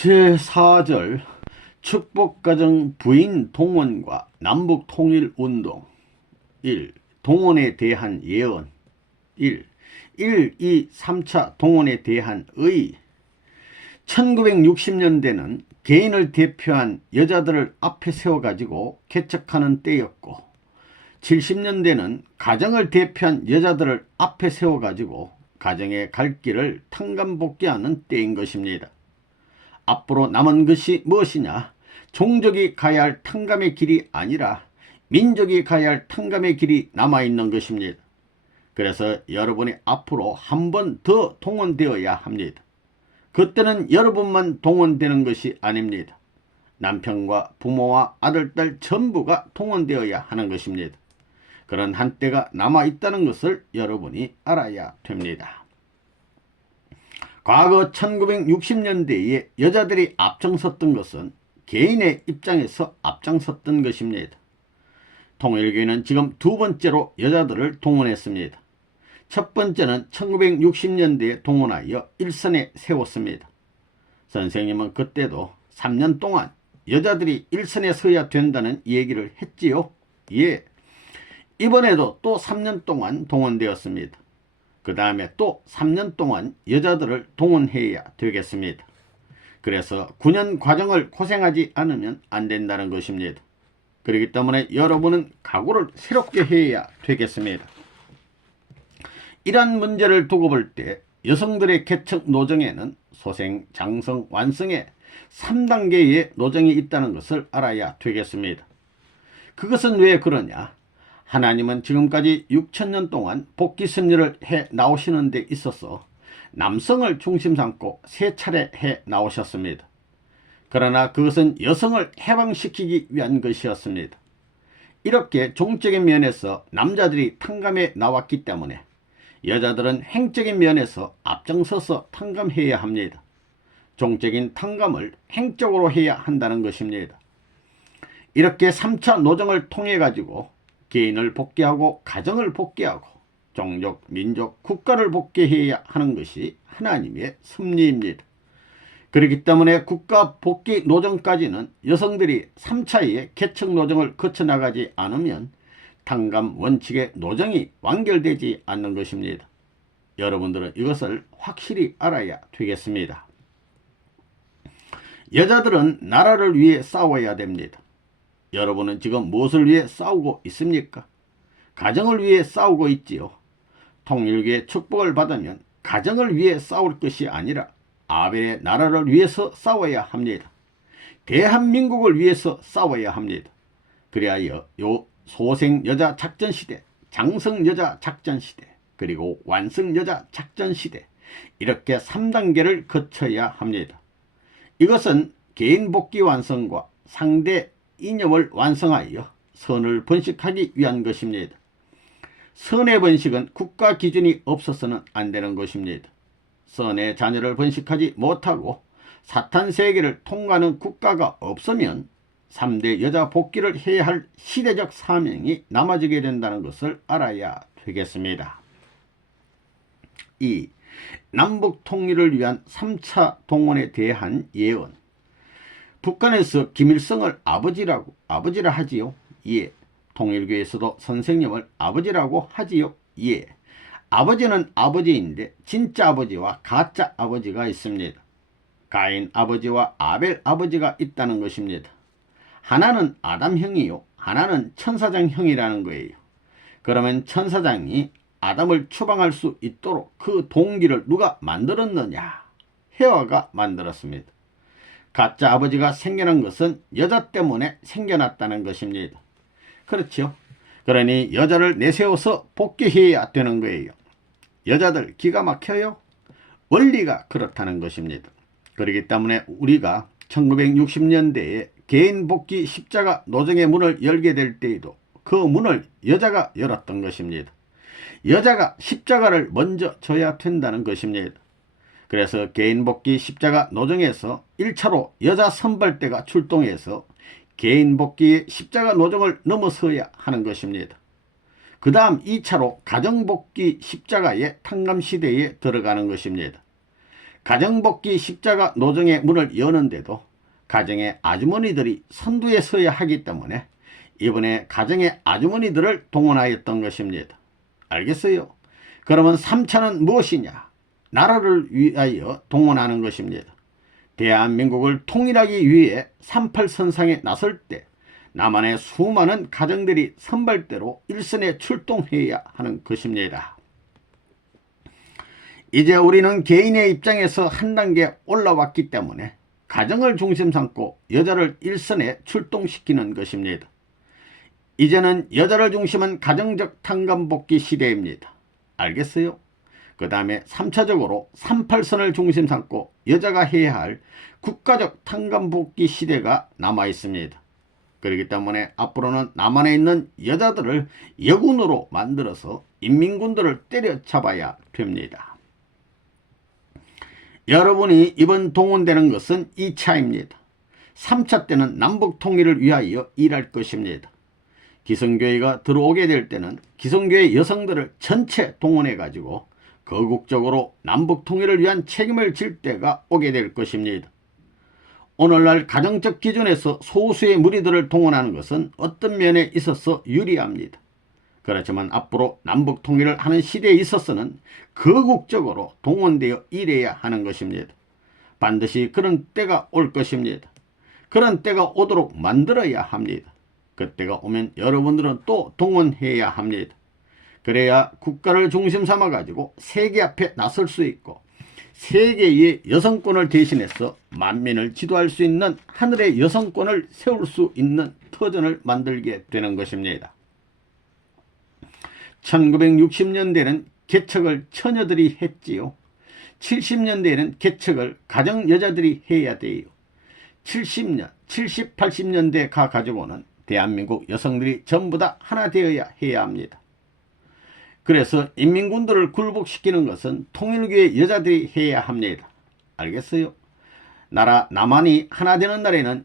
제4절 축복가정 부인 동원과 남북통일운동 1. 동원에 대한 예언 1. 2, 3차 동원에 대한 의의 1960년대는 개인을 대표한 여자들을 앞에 세워가지고 개척하는 때였고 70년대는 가정을 대표한 여자들을 앞에 세워가지고 가정의 갈 길을 탕감복귀하는 때인 것입니다. 앞으로 남은 것이 무엇이냐? 종족이 가야 할 탕감의 길이 아니라 민족이 가야 할 탕감의 길이 남아있는 것입니다. 그래서 여러분이 앞으로 한 번 더 동원되어야 합니다. 그때는 여러분만 동원되는 것이 아닙니다. 남편과 부모와 아들, 딸 전부가 동원되어야 하는 것입니다. 그런 한때가 남아있다는 것을 여러분이 알아야 됩니다. 과거 1960년대에 여자들이 앞장섰던 것은 개인의 입장에서 앞장섰던 것입니다. 통일교회는 지금 두 번째로 여자들을 동원했습니다. 첫 번째는 1960년대에 동원하여 일선에 세웠습니다. 선생님은 그때도 3년 동안 여자들이 일선에 서야 된다는 얘기를 했지요. 예. 이번에도 또 3년 동안 동원되었습니다. 그 다음에 또 3년 동안 여자들을 동원해야 되겠습니다. 그래서 9년 과정을 고생하지 않으면 안 된다는 것입니다. 그렇기 때문에 여러분은 각오를 새롭게 해야 되겠습니다. 이러한 문제를 두고 볼 때 여성들의 개척 노정에는 소생, 장성, 완성의 3단계의 노정이 있다는 것을 알아야 되겠습니다. 그것은 왜 그러냐? 하나님은 지금까지 6천년 동안 복귀 섭리를 해 나오시는 데 있어서 남성을 중심 삼고 3차례 해 나오셨습니다. 그러나 그것은 여성을 해방시키기 위한 것이었습니다. 이렇게 종적인 면에서 남자들이 탕감해 나왔기 때문에 여자들은 행적인 면에서 앞장서서 탕감해야 합니다. 종적인 탕감을 행적으로 해야 한다는 것입니다. 이렇게 3차 노정을 통해 가지고 개인을 복귀하고 가정을 복귀하고 종족, 민족, 국가를 복귀해야 하는 것이 하나님의 섭리입니다. 그렇기 때문에 국가 복귀 노정까지는 여성들이 3차의 개척 노정을 거쳐나가지 않으면 탕감 원칙의 노정이 완결되지 않는 것입니다. 여러분들은 이것을 확실히 알아야 되겠습니다. 여자들은 나라를 위해 싸워야 됩니다. 여러분은 지금 무엇을 위해 싸우고 있습니까? 가정을 위해 싸우고 있지요. 통일교의 축복을 받으면 가정을 위해 싸울 것이 아니라 아벨의 나라를 위해서 싸워야 합니다. 대한민국을 위해서 싸워야 합니다. 그리하여 요 소생 여자 작전시대, 장성 여자 작전시대, 그리고 완성 여자 작전시대, 이렇게 3단계를 거쳐야 합니다. 이것은 개인 복귀 완성과 상대 이념을 완성하여 선을 번식하기 위한 것입니다. 선의 번식은 국가 기준이 없어서는 안 되는 것입니다. 선의 자녀를 번식하지 못하고 사탄 세계를 통과하는 국가가 없으면 3대 여자 복귀를 해야 할 시대적 사명이 남아지게 된다는 것을 알아야 되겠습니다. 2. 남북 통일을 위한 3차 동원에 대한 예언. 북한에서 김일성을 아버지라 하지요. 예. 통일교에서도 선생님을 아버지라고 하지요. 예. 아버지는 아버지인데 진짜 아버지와 가짜 아버지가 있습니다. 가인 아버지와 아벨 아버지가 있다는 것입니다. 하나는 아담형이요, 하나는 천사장형이라는 거예요. 그러면 천사장이 아담을 추방할 수 있도록 그 동기를 누가 만들었느냐? 헤어가 만들었습니다. 가짜 아버지가 생겨난 것은 여자 때문에 생겨났다는 것입니다. 그렇죠? 그러니 여자를 내세워서 복귀해야 되는 거예요. 여자들 기가 막혀요? 원리가 그렇다는 것입니다. 그렇기 때문에 우리가 1960년대에 개인 복귀 십자가 노정의 문을 열게 될 때에도 그 문을 여자가 열었던 것입니다. 여자가 십자가를 먼저 져야 된다는 것입니다. 그래서 개인 복귀 십자가 노정에서 1차로 여자 선발대가 출동해서 개인 복귀의 십자가 노정을 넘어서야 하는 것입니다. 그 다음 2차로 가정복귀 십자가의 탕감시대에 들어가는 것입니다. 가정복지 십자가 노정의 문을 여는데도 가정의 아주머니들이 선두에 서야 하기 때문에 이번에 가정의 아주머니들을 동원하였던 것입니다. 알겠어요? 그러면 3차는 무엇이냐? 나라를 위하여 동원하는 것입니다. 대한민국을 통일하기 위해 38선상에 나설 때 남한의 수많은 가정들이 선발대로 일선에 출동해야 하는 것입니다. 이제 우리는 개인의 입장에서 한 단계 올라왔기 때문에 가정을 중심 삼고 여자를 일선에 출동시키는 것입니다. 이제는 여자를 중심한 가정적 tan감복귀 시대입니다. 알겠어요? 그 다음에 3차적으로 38선을 중심 삼고 여자가 해야 할 국가적 tan감복귀 시대가 남아 있습니다. 그렇기 때문에 앞으로는 남한에 있는 여자들을 여군으로 만들어서 인민군들을 때려잡아야 됩니다. 여러분이 이번 동원되는 것은 2차입니다. 3차 때는 남북통일을 위하여 일할 것입니다. 기성교회가 들어오게 될 때는 기성교회 여성들을 전체 동원해 가지고 거국적으로 남북통일을 위한 책임을 질 때가 오게 될 것입니다. 오늘날 가정적 기준에서 소수의 무리들을 동원하는 것은 어떤 면에 있어서 유리합니다. 그렇지만 앞으로 남북통일을 하는 시대에 있어서는 거국적으로 동원되어 일해야 하는 것입니다. 반드시 그런 때가 올 것입니다. 그런 때가 오도록 만들어야 합니다. 그때가 오면 여러분들은 또 동원해야 합니다. 그래야 국가를 중심 삼아 가지고 세계 앞에 나설 수 있고 세계의 여성권을 대신해서 만민을 지도할 수 있는 하늘의 여성권을 세울 수 있는 터전을 만들게 되는 것입니다. 1960년대에는 개척을 처녀들이 했지요. 70년대에는 개척을 가정여자들이 해야 돼요. 70년, 70, 80년대 가지고는 대한민국 여성들이 전부 다 하나 되어야 해야 합니다. 그래서 인민군들을 굴복시키는 것은 통일교의 여자들이 해야 합니다. 알겠어요? 나라 남한이 하나 되는 날에는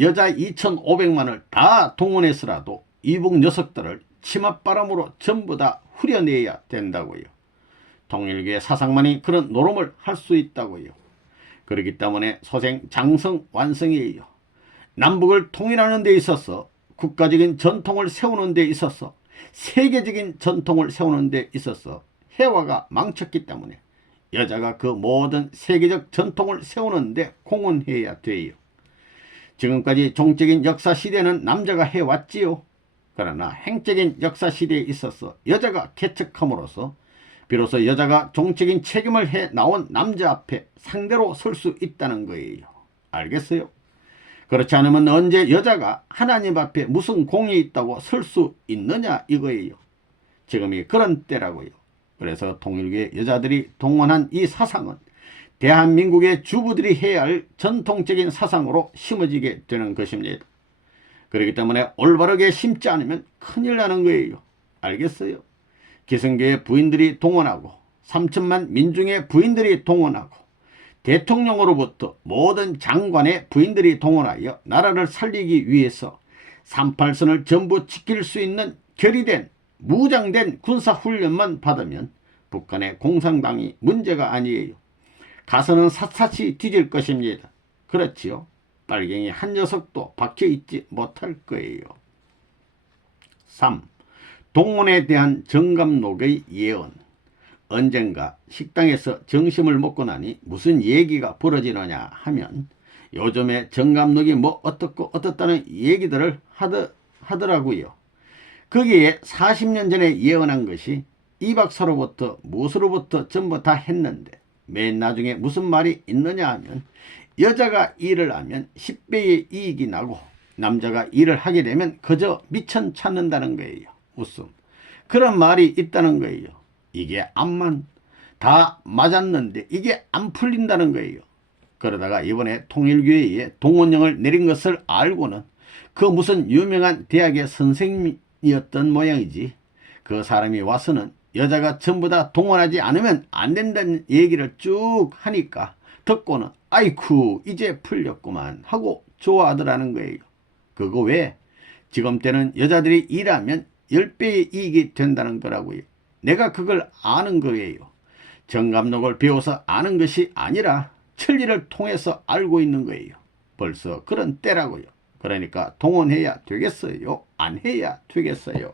여자 2,500만을 다 동원해서라도 이북 녀석들을 치맛바람으로 전부 다 후려내야 된다고요. 통일교의 사상만이 그런 노름을 할 수 있다고요. 그렇기 때문에 소생 장성 완성이에요. 남북을 통일하는 데 있어서 국가적인 전통을 세우는 데 있어서 세계적인 전통을 세우는 데 있어서 해화가 망쳤기 때문에 여자가 그 모든 세계적 전통을 세우는 데 공헌해야 돼요. 지금까지 종적인 역사 시대는 남자가 해왔지요. 그러나 행적인 역사 시대에 있어서 여자가 개척함으로써 비로소 여자가 종적인 책임을 해 나온 남자 앞에 상대로 설 수 있다는 거예요. 알겠어요? 그렇지 않으면 언제 여자가 하나님 앞에 무슨 공이 있다고 설 수 있느냐 이거예요. 지금이 그런 때라고요. 그래서 통일교의 여자들이 동원한 이 사상은 대한민국의 주부들이 해야 할 전통적인 사상으로 심어지게 되는 것입니다. 그렇기 때문에 올바르게 심지 않으면 큰일 나는 거예요. 알겠어요? 기성교의 부인들이 동원하고 3천만 민중의 부인들이 동원하고 대통령으로부터 모든 장관의 부인들이 동원하여 나라를 살리기 위해서 38선을 전부 지킬 수 있는 결의된 무장된 군사훈련만 받으면 북한의 공산당이 문제가 아니에요. 가서는 샅샅이 뒤질 것입니다. 그렇지요? 빨갱이 한 녀석도 박혀있지 못할 거예요. 3. 동원에 대한 정감록의 예언. 언젠가 식당에서 점심을 먹고 나니 무슨 얘기가 벌어지느냐 하면 요즘에 정감록이 뭐 어떻고 어떻다는 얘기들을 하더라고요. 거기에 40년 전에 예언한 것이 이 박사로부터 무엇으로부터 전부 다 했는데 맨 나중에 무슨 말이 있느냐 하면 여자가 일을 하면 10배의 이익이 나고 남자가 일을 하게 되면 그저 미천 찾는다는 거예요. 웃음. 그런 말이 있다는 거예요. 이게 암만 다 맞았는데 이게 안 풀린다는 거예요. 그러다가 이번에 통일교회에 동원령을 내린 것을 알고는 그 무슨 유명한 대학의 선생님이었던 모양이지 그 사람이 와서는 여자가 전부 다 동원하지 않으면 안 된다는 얘기를 쭉 하니까 듣고는 아이쿠 이제 풀렸구만 하고 좋아하더라는 거예요. 그거 왜? 지금 때는 여자들이 일하면 10배의 이익이 된다는 거라고요. 내가 그걸 아는 거예요. 정감록을 배워서 아는 것이 아니라 천리를 통해서 알고 있는 거예요. 벌써 그런 때라고요. 그러니까 동원해야 되겠어요? 안 해야 되겠어요?